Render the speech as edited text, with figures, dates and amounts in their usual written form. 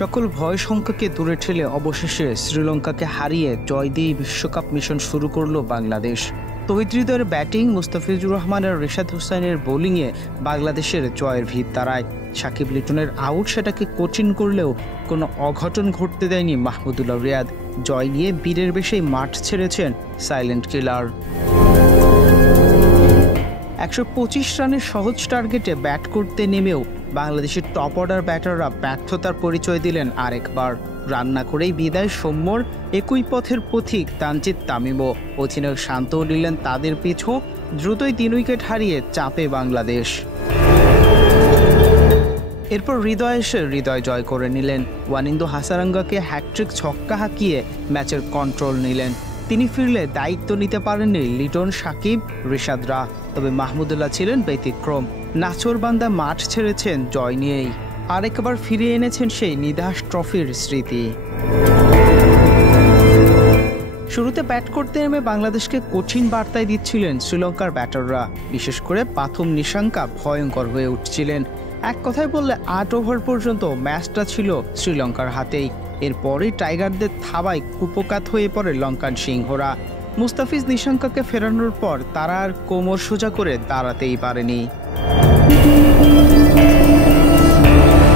সকল ভয় শঙ্কাকে দূরে ঠেলে অবশেষে শ্রীলঙ্কাকে হারিয়ে জয় দিয়ে বিশ্বকাপ মিশন শুরু করলো বাংলাদেশ। তৌহিদ হৃদয়ের ব্যাটিং, মুস্তাফিজুর রহমান আর রিশাদ হোসেনের বোলিংয়ে বাংলাদেশের জয়ের ভিত দাঁড়ায়। সাকিব লিটনের আউট সেটাকে কঠিন করলেও কোনো অঘটন ঘটতে দেয়নি মাহমুদুল্লাহ রিয়াদ। জয় নিয়ে বীরের বেশেই মাঠ ছেড়েছেন সাইলেন্ট কিলার। ১২৫ রানের সহজ টার্গেটে ব্যাট করতে নেমেও বাংলাদেশের টপ অর্ডার ব্যাটাররা ব্যর্থতার পরিচয় দিলেন আরেকবার। রান্না করেই বিদায় সৌম্যর, একই পথের পথিক তানজিদ তামিমও। অধিনায়ক শান্তও নিলেন তাদের পিছু। দ্রুতই ৩ উইকেট হারিয়ে চাপে বাংলাদেশ। এরপর হৃদয় এসে হৃদয় জয় করে নিলেন। ওয়ানিন্দু হাসারাঙ্গাকে হ্যাটট্রিক ছক্কা হাঁকিয়ে ম্যাচের কন্ট্রোল নিলেন। তিনি ফিরলে দায়িত্ব নিতে পারেননি লিটন, সাকিব, রিশাদরা। তবে মাহমুদুল্লাহ ছিলেন ব্যতিক্রম। নাছোড়বান্দা মাঠ ছেড়েছেন জয় নিয়েই। আরেকবার ফিরিয়ে এনেছেন সেই নিদাস ট্রফির স্মৃতি। শুরুতে ব্যাট করতে নেমে বাংলাদেশকে কঠিন বার্তায় দিচ্ছিলেন শ্রীলঙ্কার ব্যাটাররা। বিশেষ করে পাথুম নিশাঙ্কা ভয়ঙ্কর হয়ে উঠছিলেন। এক কথায় বললে ৮ ওভার পর্যন্ত ম্যাচটা ছিল শ্রীলঙ্কার হাতেই। এরপরই টাইগারদের থাবায় কুপোকাত হয়ে পড়ে লঙ্কান সিংহরা। মুস্তাফিজ নিশাঙ্কাকে ফেরানোর পর তারা আর কোমর সোজা করে দাঁড়াতেই পারেনি।